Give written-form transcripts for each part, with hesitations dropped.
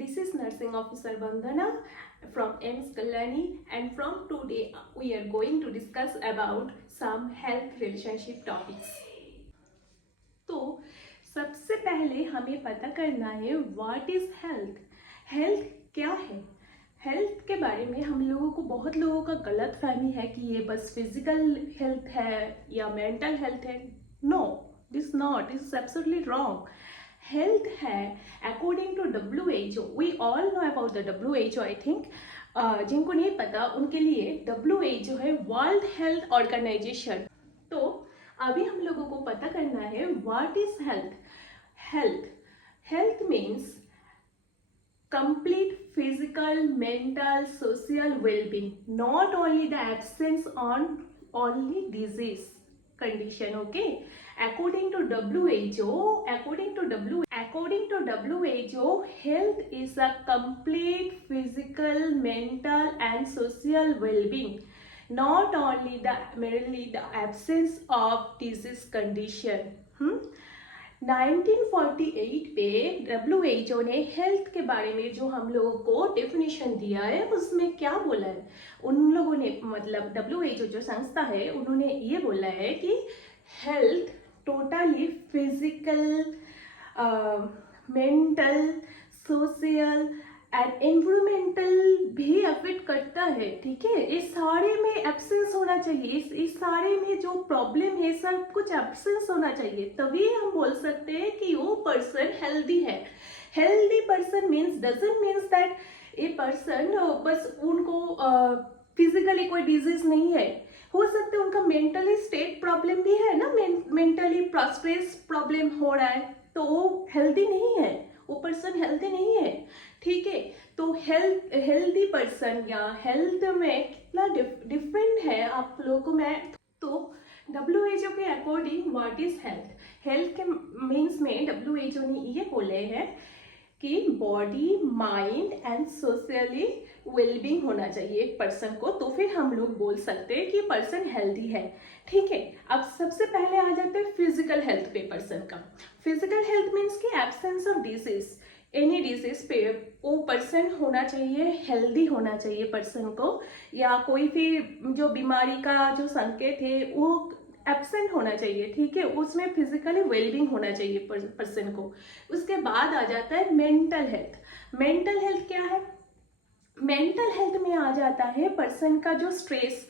This is Nursing Officer Bandhana from AIIMS Kalyani, and from today we are going to discuss about some health relationship topics. तो सबसे पहले हमें पता करना है व्हाट इज हेल्थ। हेल्थ क्या है? हेल्थ के बारे में हम लोगों को बहुत लोगों का गलत फहमी है कि ये बस फिजिकल हेल्थ है या मेंटल हेल्थ है। No, this not, is absolutely wrong. Health है according to WHO। We all know about the WHO, I think. जिनको नहीं पता उनके लिए WHO है वर्ल्ड हेल्थ ऑर्गेनाइजेशन। तो अभी हम लोगों को पता करना है what is health. Health means complete physical, mental, social well-being, not only the absence on only disease condition. Okay, according to WHO, health is a complete physical, mental and social well-being, not only merely the absence of disease condition. 1948 पे WHO ने health के बारे में जो हम लोगों को definition दिया है उसमें क्या बोला है? उन लोगों ने, मतलब WHO जो संस्था है, उन्होंने ये बोला है कि health totally physical, mental, social and environmental भी अफेक्ट करता है। ठीक है, इस सारे में एब्सेंस होना चाहिए, इस सारे में जो प्रॉब्लम है सब कुछ एब्सेंस होना चाहिए, तभी हम बोल सकते हैं कि वो पर्सन हेल्दी है। Healthy person means doesn't means that a person बस उनको फिजिकली कोई डिजीज नहीं है। हो सकता है उनका मेंटली स्टेट प्रॉब्लम भी है ना, मेंटली स्ट्रेस प्रॉब्लम हो रहा है, तो वो हेल्दी नहीं है, वो पर्सन हेल्दी नहीं है। ठीक है, तो हेल्दी पर्सन या हेल्थ में कितना डिफरेंट है आप लोगों को मैं। तो WHO के according what is health? Health के मीन्स में WHO ने ये बोले हैं कि body, mind and socially wellbeing होना चाहिए एक पर्सन को, तो फिर हम लोग बोल सकते हैं कि पर्सन हेल्दी है। ठीक है, अब सबसे पहले आ जाते हैं फिजिकल हेल्थ पे पर्सन का। फिजिकल हेल्थ मीन्स की absence of disease, any disease पे वो पर्सन होना चाहिए, हेल्दी होना चाहिए पर्सन को, या कोई भी जो बीमारी का जो संकेत है वो एब्सेंट होना चाहिए। ठीक है, उसमें फिजिकली वेलबींग होना चाहिए पर्सन को। उसके बाद आ जाता है मेंटल हेल्थ। मेंटल हेल्थ क्या है? मेंटल हेल्थ में आ जाता है पर्सन का जो स्ट्रेस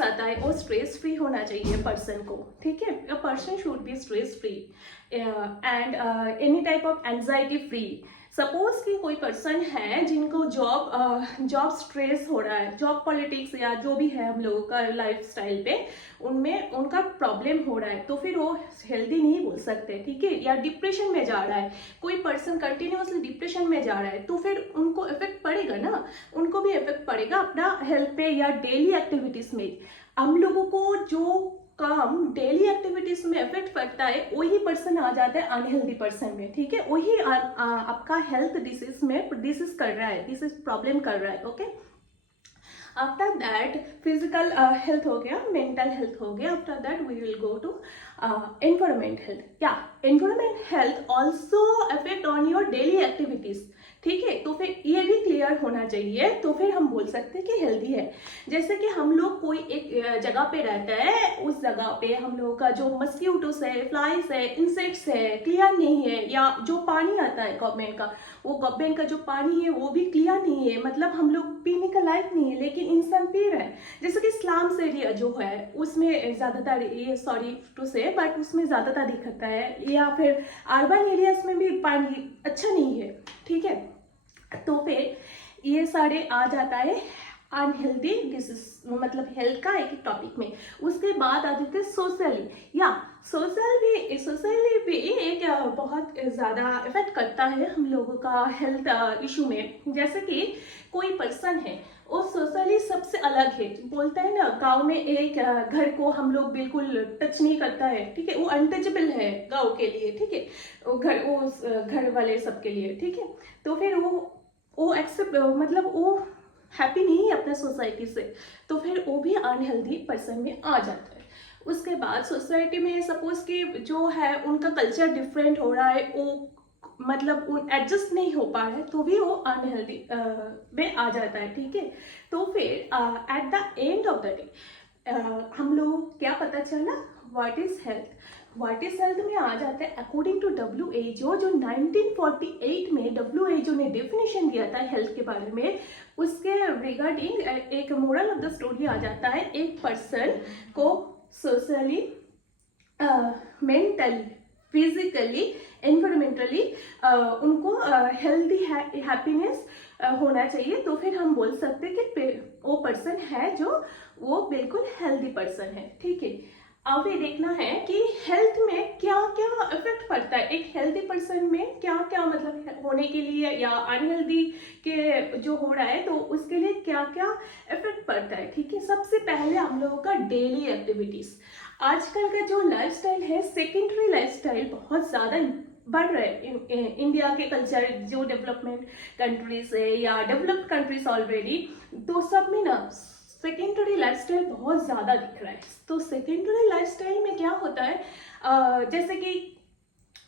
आता है वो स्ट्रेस फ्री होना चाहिए पर्सन को। ठीक है, a person should be stress free and any type of anxiety free. Suppose कि कोई पर्सन है जिनको जॉब स्ट्रेस हो रहा है, जॉब पॉलिटिक्स या जो भी है हम लोगों का लाइफ स्टाइल पे, उनमें उनका प्रॉब्लम हो रहा है, तो फिर वो हेल्दी नहीं बोल सकते। ठीक है, या डिप्रेशन में जा रहा है, कोई पर्सन कंटिन्यूअसली डिप्रेशन में जा रहा है, तो फिर उनको इफेक्ट पड़ेगा ना, उनको भी इफेक्ट पड़ेगा अपना हेल्थ पे या डेली एक्टिविटीज में। हम लोगों को जो काम डेली एक्टिविटीज में इफेक्ट पड़ता है वही पर्सन आ जाता है अनहेल्दी पर्सन में। ठीक है, वही आपका हेल्थ डिसीज कर रहा है, डिसीज प्रॉब्लम कर रहा है। Okay, after that physical health हो गया, मेंटल हेल्थ हो गया, after that we will go to environment health. या environment health also affect on your daily activities. ठीक है, तो फिर ये भी क्लियर होना चाहिए, तो फिर हम बोल सकते हैं कि हेल्दी है। जैसे कि हम लोग कोई एक जगह पे रहते हैं, उस जगह पे हम लोगों का जो मस्क्यूटोस है, फ्लाइज है, इंसेक्ट्स है, क्लियर नहीं है, या जो पानी आता है गवर्नमेंट का, वो गवर्नमेंट का जो पानी है वो भी क्लियर नहीं है, मतलब हम लोग पीने का लायक नहीं है, लेकिन इंसान पी रहे हैं। जैसे कि स्लम्स एरिया जो है उसमें ज़्यादातर, ये सॉरी टू से, बट उसमें ज़्यादातर दिखता है, या फिर अर्बन एरियाज में भी पानी अच्छा नहीं है। ठीक है, तो फिर ये सारे आ जाता है अनहेल्दी डिजीज, मतलब हेल्थ का एक टॉपिक में। उसके बाद आ जाते हैं सोशली। या सोशली भी एक बहुत ज़्यादा इफेक्ट करता है हम लोगों का हेल्थ इशू में। जैसे कि कोई पर्सन है वो सोशली सबसे अलग है, बोलता है ना गांव में एक घर को हम लोग बिल्कुल टच नहीं करता है। ठीक है, वो अनटचेबल है गांव के लिए। ठीक है, वो घर वाले सबके लिए। ठीक है, तो फिर वो एक्सेप्ट, मतलब वो हैप्पी नहीं है अपने सोसाइटी से, तो फिर वो भी अनहेल्दी पर्सन में आ जाता है। उसके बाद सोसाइटी में सपोज कि जो है उनका कल्चर डिफरेंट हो रहा है, वो मतलब एडजस्ट नहीं हो पा रहा है तो भी वो अनहेल्दी में आ जाता है, ठीक है। तो फिर eight the end of the day हम लोग क्या पता चला, what is health. What is health में आ जाता है अकॉर्डिंग टू WHO, जो 1948 में WHO ने डेफिनेशन दिया था हेल्थ के बारे में, उसके रिगार्डिंग एक मोरल ऑफ द स्टोरी आ जाता है। एक पर्सन को सोशली, मेंटली, फिजिकली, एनवायरमेंटली उनको हेल्दी हैप्पीनेस होना चाहिए। तो फिर हम बोल सकते हैं कि वो पर्सन है जो वो बिल्कुल हेल्दी पर्सन है, ठीक है। अब ये देखना है कि हेल्थ में क्या क्या इफेक्ट पड़ता है, एक हेल्दी पर्सन में क्या क्या मतलब होने के लिए या अनहेल्दी के जो हो रहा है तो उसके लिए क्या क्या इफेक्ट पड़ता है, ठीक है। सबसे पहले हम लोगों का डेली एक्टिविटीज। आजकल का जो लाइफस्टाइल है, सेकेंडरी लाइफस्टाइल बहुत ज़्यादा बढ़ रहा है। इंडिया के कल्चर जो डेवलपमेंट कंट्रीज है या डेवलप्ड कंट्रीज ऑलरेडी, तो सब में ना सेकेंडरी लाइफस्टाइल बहुत ज़्यादा दिख रहा है। तो सेकेंडरी लाइफस्टाइल में क्या होता है, जैसे कि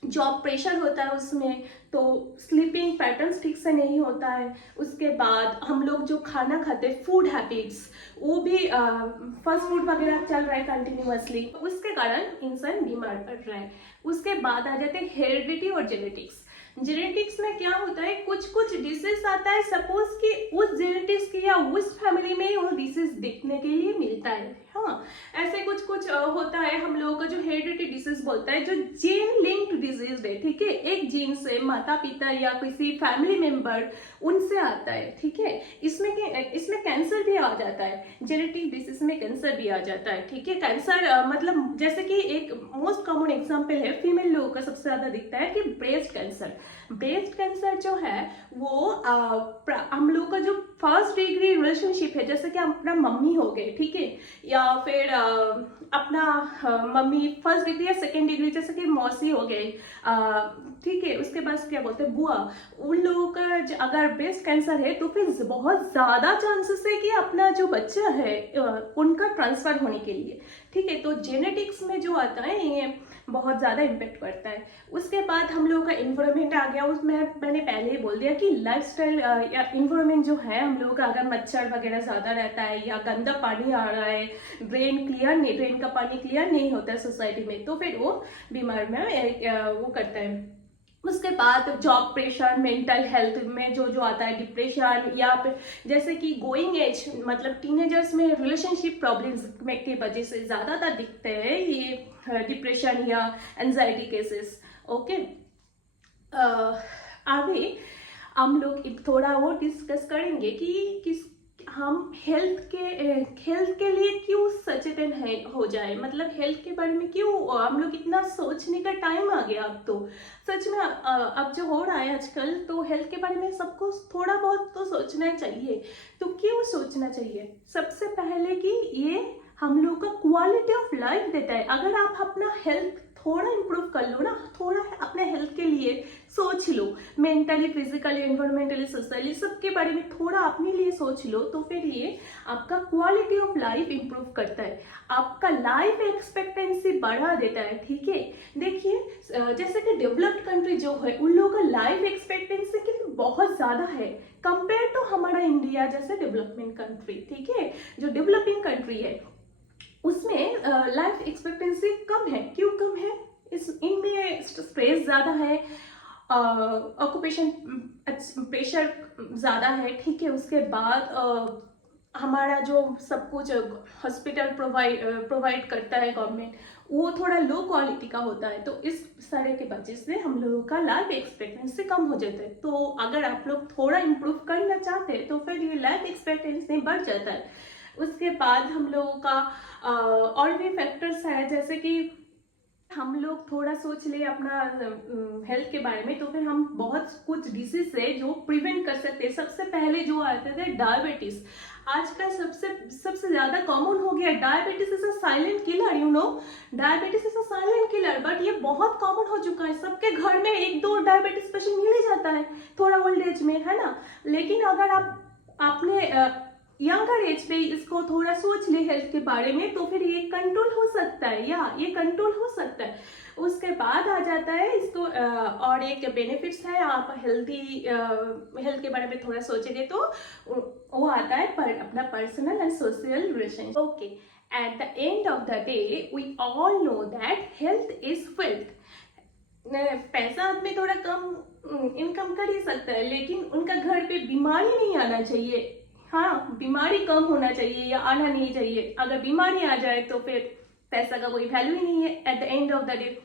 जॉब प्रेशर होता है उसमें, तो स्लीपिंग पैटर्न्स ठीक से नहीं होता है। उसके बाद हम लोग जो खाना खाते हैं, फूड हैबिट्स, वो भी फास्ट फूड वगैरह चल रहा है कंटिन्यूअसली, उसके कारण इंसान बीमार पड़ रहा है। उसके बाद आ जाते हैं हेरिडिटी और जेनेटिक्स। जेनेटिक्स में क्या होता है, कुछ कुछ डिसीज आता है, सपोज कि उस जेनेटिक्स की या उस फैमिली में वो डिसीज देखने के लिए मिलता है, हाँ ऐसे कुछ कुछ होता है। हम लोगों का जो हेरिडिटी डिसीज बोलता है, जो जीन लिंक्ड डिजीज है, ठीक है, एक जीन से माता पिता या किसी फैमिली मेंबर उनसे आता है, ठीक है। इसमें कैंसर भी आ जाता है, जेनेटिक डिसीज में कैंसर भी आ जाता है, ठीक है। कैंसर मतलब जैसे कि एक मोस्ट कॉमन एग्जांपल है, फीमेल लोगों का सबसे ज्यादा दिखता है कि ब्रेस्ट कैंसर। ब्रेस्ट कैंसर जो है वो हम लोग का जो फर्स्ट डिग्री रिलेशनशिप है, जैसे कि अपना मम्मी हो गए, ठीक है, या फिर अपना मम्मी फर्स्ट डिग्री या सेकेंड डिग्री, जैसे कि मौसी हो गए, ठीक है। उसके बाद क्या बोलते हैं, बुआ, उन लोगों का अगर ब्रेस्ट कैंसर है तो फिर बहुत ज्यादा चांसेस है कि अपना जो बच्चा है उनका ट्रांसफर होने के लिए, ठीक है। तो जेनेटिक्स में जो आता है ये बहुत ज़्यादा इम्पेक्ट करता है। उसके बाद हम लोगों का इन्वायरमेंट आ गया, उसमें मैंने पहले ही बोल दिया कि लाइफस्टाइल या इन्वायरमेंट जो है हम लोगों का, अगर मच्छर वगैरह ज़्यादा रहता है या गंदा पानी आ रहा है, ड्रेन का पानी क्लियर नहीं होता है सोसाइटी में, तो फिर वो बीमार में वो करता है। उसके बाद जॉब प्रेशर, मेंटल हेल्थ में जो जो आता है, डिप्रेशन, या फिर जैसे कि गोइंग एज मतलब टीनेजर्स में रिलेशनशिप प्रॉब्लम्स में की वजह से ज़्यादातर दिखते हैं ये डिप्रेशन या एंजाइटी केसेस, ओके। आगे हम लोग थोड़ा वो डिस्कस करेंगे कि किस हम हेल्थ के लिए क्यों सचेतन है हो जाए, मतलब हेल्थ के बारे में क्यों हम लोग इतना सोचने का टाइम आ गया। अब तो सच में अब जो हो रहा है आजकल, तो हेल्थ के बारे में सबको थोड़ा बहुत तो सोचना चाहिए। तो क्यों सोचना चाहिए, सबसे पहले कि ये हम लोग का क्वालिटी ऑफ लाइफ देता है। अगर आप अपना हेल्थ थोड़ा इम्प्रूव कर लो ना, थोड़ा अपने हेल्थ के लिए सोच लो, मेंटली, फिजिकली, एनवायरमेंटली, सोशली, सबके बारे में थोड़ा अपने लिए सोच लो, तो फिर ये आपका क्वालिटी ऑफ लाइफ इम्प्रूव करता है, आपका लाइफ एक्सपेक्टेंसी बढ़ा देता है, ठीक है। देखिए जैसे कि डेवलप्ड कंट्री जो है, उन लोगों का लाइफ एक्सपेक्टेंसी कितनी बहुत ज़्यादा है कंपेयर टू हमारा इंडिया जैसे डेवलपमेंट कंट्री, ठीक है, जो डेवलपिंग कंट्री है उसमें लाइफ एक्सपेक्टेंसी कम है। क्यों कम है, इनमें स्ट्रेस ज़्यादा है, ऑक्यूपेशन प्रेशर ज़्यादा है, ठीक है। उसके बाद हमारा जो सब कुछ हॉस्पिटल प्रोवाइड करता है गवर्नमेंट, वो थोड़ा लो क्वालिटी का होता है, तो इस तरह के वजह से हम लोगों का लाइफ एक्सपेक्टेंसी कम हो जाता है। तो अगर आप लोग थोड़ा इम्प्रूव करना चाहते हैं तो फिर ये लाइफ एक्सपेक्टेंसी बढ़ जाता है। उसके बाद हम लोगों का और भी फैक्टर्स है, जैसे कि हम लोग थोड़ा सोच ले अपना हेल्थ के बारे में, तो फिर हम बहुत कुछ डिसीज है जो प्रिवेंट कर सकते हैं। सबसे पहले जो आते थे डायबिटीज, आजकल सबसे ज्यादा कॉमन हो गया। Diabetes is a silent killer, you know, diabetes is a silent killer, but ये बहुत कॉमन हो चुका है। सबके घर में एक दो डायबिटीज पेशेंट मिल ही जाता है थोड़ा ओल्ड एज में, है ना। लेकिन अगर आपने यंगर एज पे इसको थोड़ा सोच ले हेल्थ के बारे में, तो फिर ये कंट्रोल हो सकता है, या ये कंट्रोल हो सकता है। उसके बाद आ जाता है इसको और एक बेनिफिट्स है, आप हेल्थ के बारे में थोड़ा सोचेंगे तो वो आता है अपना personal and social relation. Okay, at the end of the day we all know that health is wealth. पैसा आदमी थोड़ा कम इनकम कर ही सकता है, लेकिन उनका घर पे बीमारी नहीं आना चाहिए। हाँ, बीमारी कम होना चाहिए या आना नहीं चाहिए। अगर बीमारी आ जाए तो फिर पैसा का कोई वैल्यू ही नहीं है eight the end of the day.